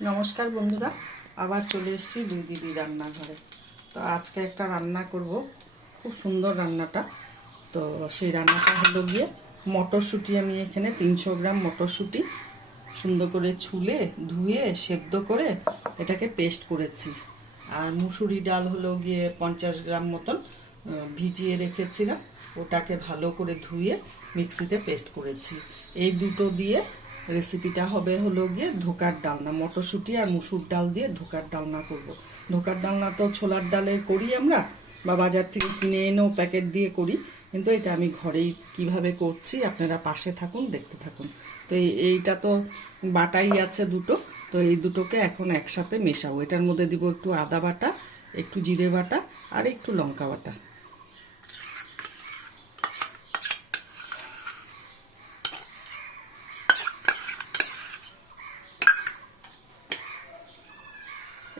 নমস্কার বন্ধুরা, আবার চলে এসেছি দুই দিদি রান্নাঘরে। তো আজকে একটা রান্না করব, খুব সুন্দর রান্নাটা। তো সেই রান্নাটা হলো গিয়ে মটরশুঁটি। আমি এখানে 300 গ্রাম মটরশুঁটি সুন্দর করে ছুলে ধুয়ে সেদ্ধ করে এটাকে পেস্ট করেছি। আর মুসুরি ডাল হলো গিয়ে 50 গ্রাম মতন ভিজিয়ে রেখেছিলাম, ওটাকে ভালো করে ধুয়ে মিক্সিতে পেস্ট করেছি। এই দুটো দিয়ে রেসিপিটা হবে হলো গিয়ে ধোকার ডালনা। মটরশুঁটি আর মুসুর ডাল দিয়ে ধোকার ডালনা করব। ধোকার ডালনা তো ছোলার ডালের করি আমরা, বা বাজার থেকে কিনে এনেও প্যাকেট দিয়ে করি, কিন্তু এটা আমি ঘরেই কিভাবে করছি আপনারা পাশে থাকুন, দেখতে থাকুন। তো এইটা তো বাটাই আছে দুটো, তো এই দুটোকে এখন একসাথে মেশাবো। এটার মধ্যে দিব একটু আদা বাটা, একটু জিরে বাটা আর একটু লঙ্কা বাটা।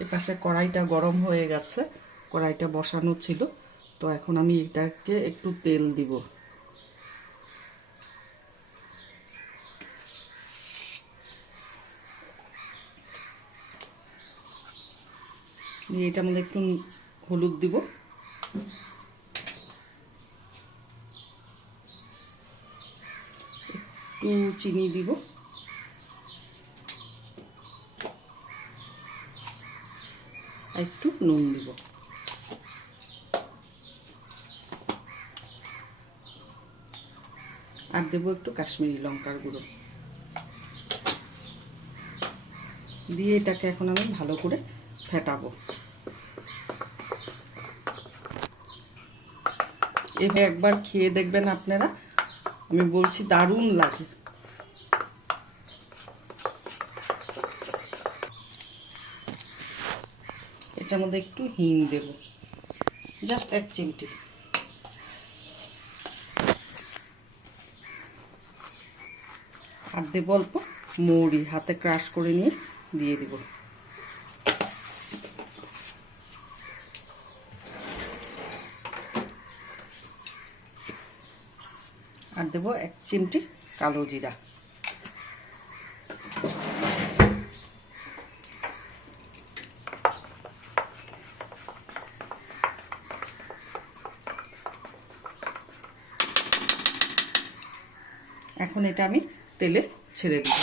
এই পাশে কড়াইটা গরম হয়ে গেছে, কড়াইটা বসানো ছিল। তো এখন আমি এটাকে একটু তেল দিব। এটার মধ্যে একটু হলুদ দিব, একটু চিনি দিব, আর একটু নুন দিব। আর দেবো একটু কাশ্মীরি লঙ্কার গুঁড়ো দিয়ে এটাকে এখন আমি ভালো করে ফেটাবো। এভাবে একবার খেয়ে দেখবেন আপনারা, আমি বলছি দারুণ লাগে। এটার মধ্যে একটু হিং দেব, জাস্ট 1 চিমটি। আর দেব অল্প মৌরি, হাতে ক্রাশ করে নিয়ে দিয়ে দিব। আর দেব 1 চিমটি কালো জিরা। এখন এটা আমি তেলে ছেড়ে দিব।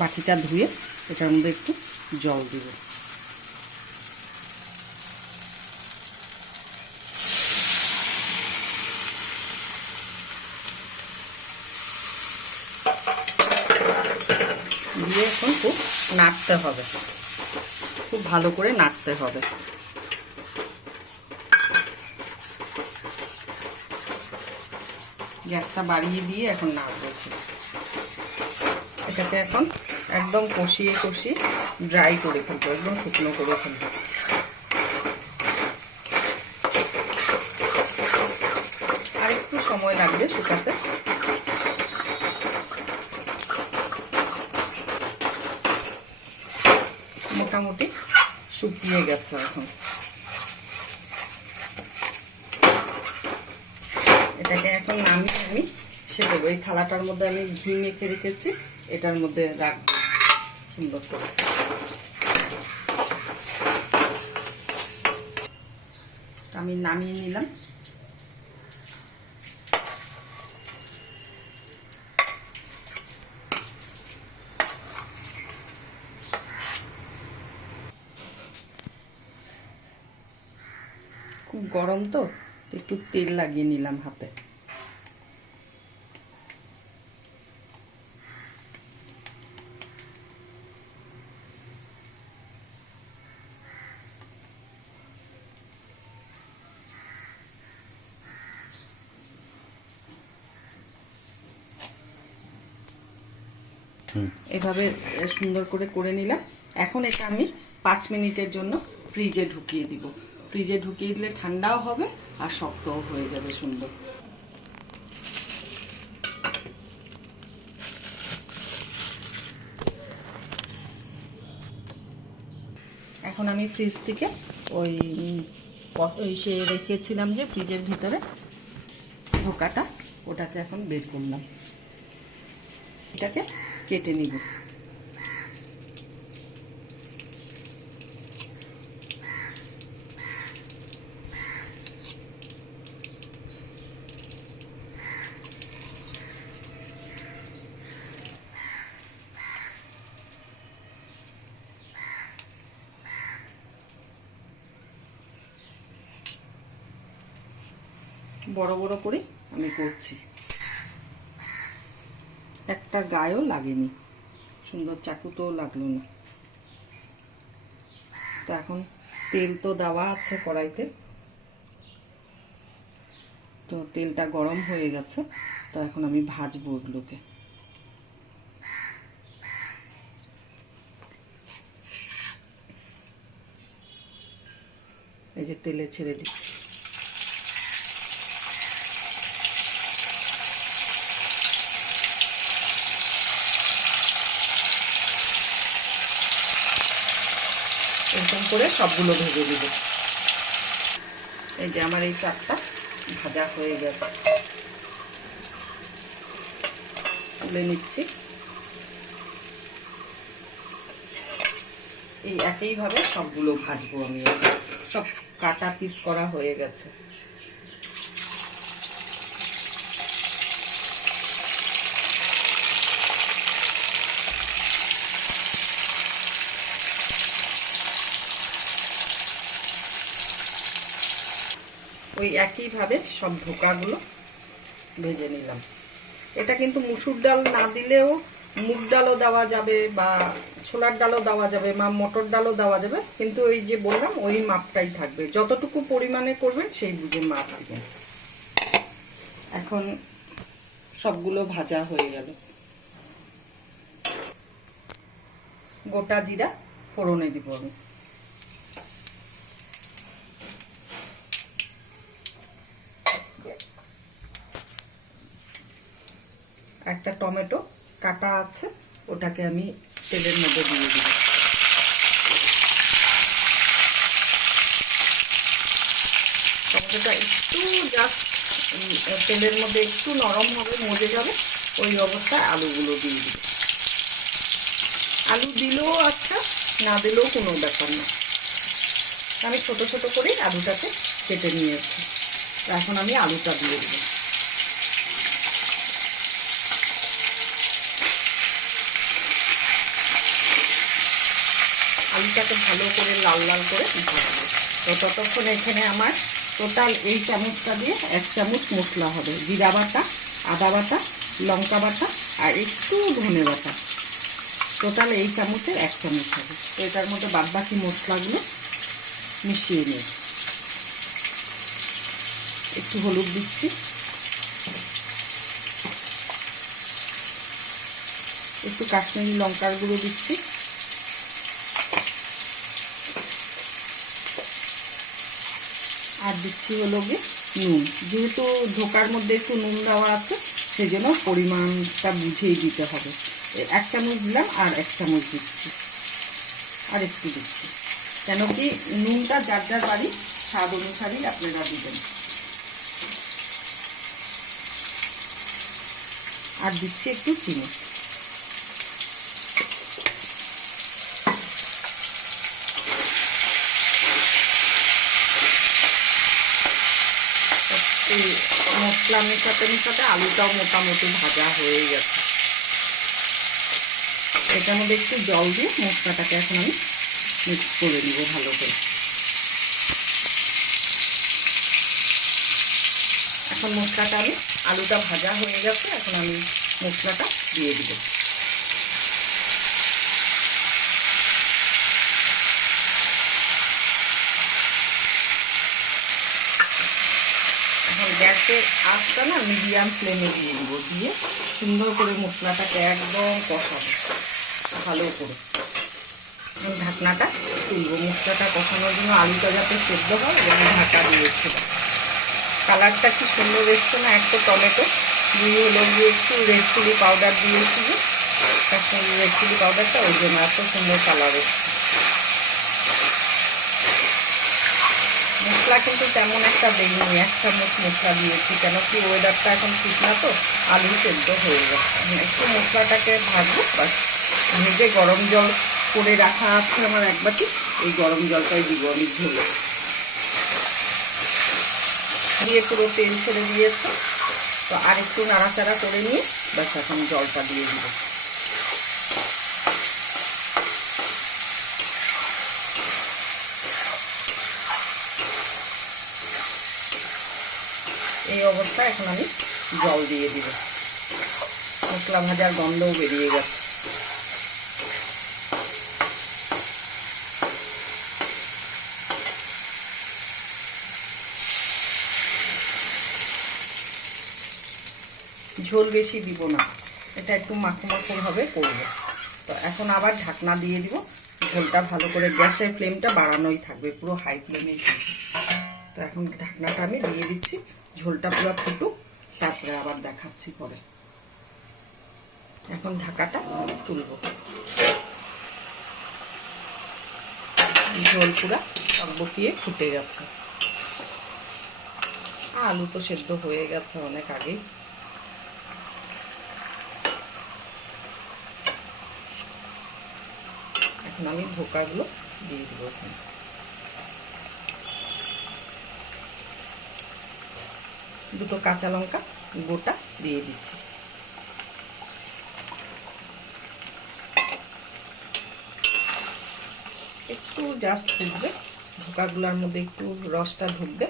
বাটিটা ধুয়ে এটার মধ্যে একটু জল দিব। দিয়ে এখন খুব নাড়তে হবে, খুব ভালো করে নাড়তে হবে। গ্যাসটা বাড়িয়ে দিয়ে এখন নাড়বো। এটাকে এখন একদম কষিয়ে কষিয়ে ড্রাই করে ফেলবো, একদম শুকনো করে ফেলবো। আর একটু সময় লাগবে শুকাতে। মোটামুটি শুকিয়ে গেছে এখন। এটাকে এখন নামিয়ে আমি সেটা ওই থালাটার মধ্যে আমি ঘি মেখে রেখেছি, এটার মধ্যে রাখবো সুন্দর করে। আমি নামিয়ে নিলাম। খুব গরম তো একটু তেল লাগিয়ে নিলাম হাতে। এভাবে সুন্দর করে করে নিলাম। এখন এটা আমি 5 মিনিটের জন্য ফ্রিজে ঢুকিয়ে দিব। ফ্রিজে ঢুকিয়ে দিলে ঠান্ডাও হবে আর শক্তও হয়ে যাবে সুন্দর। এখন আমি ফ্রিজ থেকে ওই সে রেখেছিলাম যে ফ্রিজের ভিতরে ধোকাটা, ওটাকে এখন বের করলাম। এটাকে কেটে নিব। বড় বড় করে আমি করছি, একটা গায়েও লাগেনি, সুন্দর চাকুতেও লাগলো না। তো এখন তেল তো দেওয়া আছে কড়াইতে, তো তেলটা গরম হয়ে গেছে। তো এখন আমি ভাজবো এগুলোকে। এই যে তেলে ছেড়ে দিচ্ছি। এরকম করে সবগুলো ভেজে দিব। এই যে আমার এই চারটা ভাজা হয়ে গেছে, তুলে নিচ্ছি। এই একইভাবে সবগুলো ভাজবো আমি। সব কাটা পিস করা হয়ে গেছে। ওই একইভাবে সব ধোকাগুলো ভেজে নিলাম। এটা কিন্তু মুসুর ডাল না দিলেও মুগ ডালও দেওয়া যাবে, বা ছোলার ডালও দেওয়া যাবে, বা মটর ডালও দেওয়া যাবে, কিন্তু ওই যে বললাম ওই মাপটাই থাকবে। যতটুকু পরিমাণে করবেন সেই বুঝে মাপ দিবেন। এখন সবগুলো ভাজা হয়ে গেল। গোটা জিরা ফোড়নে দিব আমি। একটা টমেটো কাটা আছে, ওটাকে আমি তেলের মধ্যে দিয়ে দিব। টমেটোটা একটু জাস্ট তেলের মধ্যে একটু নরম হবে, মজে যাবে, ওই অবস্থায় আলুগুলো দিয়ে দিব। আলু দিলেও আচ্ছা, না দিলেও কোনো ব্যাপার না। আমি ছোট ছোট করে আলুটাকে কেটে নিয়েছি। এখন আমি আলুটা দিয়ে দেব। আলুটাকে ভালো করে লাল লাল করে ভাজবো। তো ততক্ষণ এখানে আমার টোটাল এই চামচটা দিয়ে 1 চামচ মশলা হবে। জিরা বাটা, আদা বাটা, লঙ্কা বাটা আর একটু ধনে বাটা। টোটাল এই চামচে 1 চামচ হবে। তো এটার মধ্যে বাদবাকি মশলাগুলো মিশিয়ে নিই। একটু হলুদ দিচ্ছি, একটু কাশ্মীরি লঙ্কার গুঁড়ো দিচ্ছি, আর দিচ্ছি হলো গিয়ে নুন। যেহেতু ধোকার মধ্যে একটু নুন দেওয়া আছে, সেই জন্য পরিমাণটা বুঝিয়ে দিতে হবে। 1 চামচ দিলাম আর 1 চামচ দিচ্ছি, আর একটু দিচ্ছি, কেন কি নুনটা যার যার বাড়ি স্বাদ অনুসারেই আপনারা দিবেন। আর দিচ্ছি একটু চিনি। মশলা মেশাতে মেশাতে আলুটাও মোটামুটি ভাজা হয়ে গেছে। এটার মধ্যে একটু জল দিয়ে মশলাটাকে এখন আমি মিক্স করে নিব ভালো করে। এখন মশলাটা আমি, আলুটা ভাজা হয়ে গেছে, এখন আমি মশলাটা দিয়ে দিব। এখন গ্যাসের আঁচটা না মিডিয়াম ফ্লেমে দিয়ে দিব। দিয়ে সুন্দর করে মশলাটাকে একদম কষাবো ভালো করে। ঢাকনাটা তুলবো, মশলাটা কষানোর জন্য আলুটা যাতে সেদ্ধ হয় এবং ঢাকা দিয়েছে। কালারটা কি সুন্দর এসছে না? একটা টমেটো দিয়ে হলো গিয়ে একটু রেড চিলি পাউডার দিয়েছি, যে কাশ্মীরি রেড চিলি পাউডারটা, ওই জন্য এত সুন্দর কালার এসছে। মশলা কিন্তু তেমন একটা দেইনি, 1 চামচ মশলা দিয়েছি, কেন কি ওয়েদারটা এখন ঠিক না, তো আলু সেদ্ধ হয়ে যাচ্ছে। একটু মশলাটাকে ভাজবো, বাস ভেজে গরম জল করে রাখা আছে আমার 1 বাটি, এই গরম জলটাই দিব আমি ঝোলে দিয়ে। পুরো তেল ছেড়ে দিয়েছে, তো আর একটু নাড়াচাড়া করে নিয়ে ব্যাস এখন জলটা দিয়ে দিব। এই অবস্থায় এখন আমি জল দিয়ে দিব। মশলা ভাজার গন্ধও বেরিয়ে গেছে। ঝোল বেশি দিব না, এটা একটু মাখো মাখো ভাবে করব। তো এখন আবার ঢাকনা দিয়ে দিব। ঝোলটা ভালো করে, গ্যাসের ফ্লেমটা বাড়ানোই থাকবে, পুরো হাই ফ্লেমেই থাকবে। তো এখন ঢাকনাটা আমি দিয়ে দিচ্ছি, ঝোলটা পুরো ফুটুক, তারপরে আবার দেখাচ্ছি পরে। এখন ঢাকাটা তুলব। ঝোল পুরা টকবকিয়ে ফুটে গেছে, আলু তো সেদ্ধ হয়ে গেছে অনেক আগেই। এখন আমি ধোকাগুলো দিয়ে দিব। এখানে দুটো কাঁচা লঙ্কা গোটা দিয়ে দিচ্ছি। একটু জাস্ট ফুটবে, ধোকাগুলোর মধ্যে একটু রসটা ঢুকবে,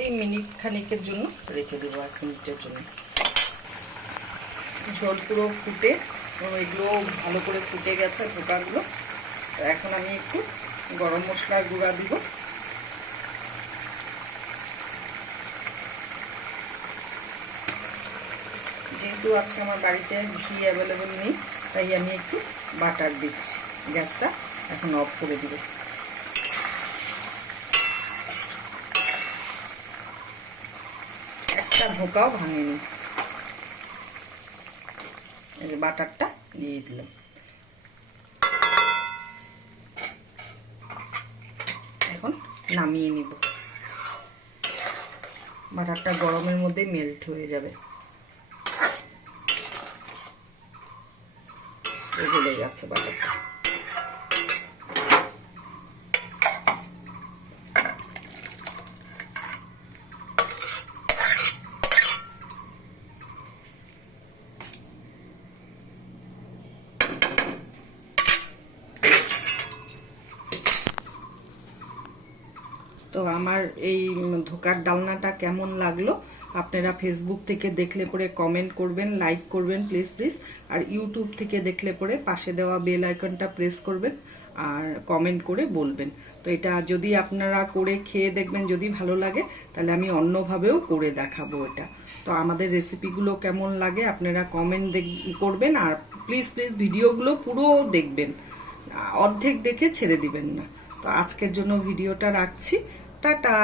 এই মিনিট খানিকের জন্য রেখে দেবো, 1 মিনিটের জন্য। ঝোল পুরো ফুটে এগুলো ভালো করে ফুটে গেছে ধোকাগুলো। তো এখন আমি একটু গরম মশলার গুঁড়া দিব। যেহেতু আজকে আমার বাড়িতে ঘি অ্যাভেলেবল নেই, তাই আমি একটু বাটার দিচ্ছি। গ্যাসটা এখন অফ করে দিব। একটা ধোকাও ভাঙেনি। এই যে বাটারটা দিয়ে দিলাম। এখন নামিয়ে নিব। বাটারটা গরমের মধ্যে মেল্ট হয়ে যাবে, গলে যাচ্ছে বাটারটা। তো আমার এই ধোকার ডালনাটা কেমন লাগলো আপনারা ফেসবুক থেকে দেখলে পরে কমেন্ট করবেন, লাইক করবেন প্লিজ প্লিজ। আর ইউটিউব থেকে দেখলে পরে পাশে দেওয়া বেল আইকনটা প্রেস করবেন আর কমেন্ট করে বলবেন। তো এটা যদি আপনারা করে খেয়ে দেখবেন, যদি ভালো লাগে তাহলে আমি অন্যভাবেও করে দেখাবো এটা। তো আমাদের রেসিপিগুলো কেমন লাগে আপনারা কমেন্ট করবেন, আর প্লিজ প্লিজ ভিডিওগুলো পুরো দেখবেন, অর্ধেক দেখে ছেড়ে দিবেন না। তো আজকের জন্য ভিডিওটা রাখছি, টাটা।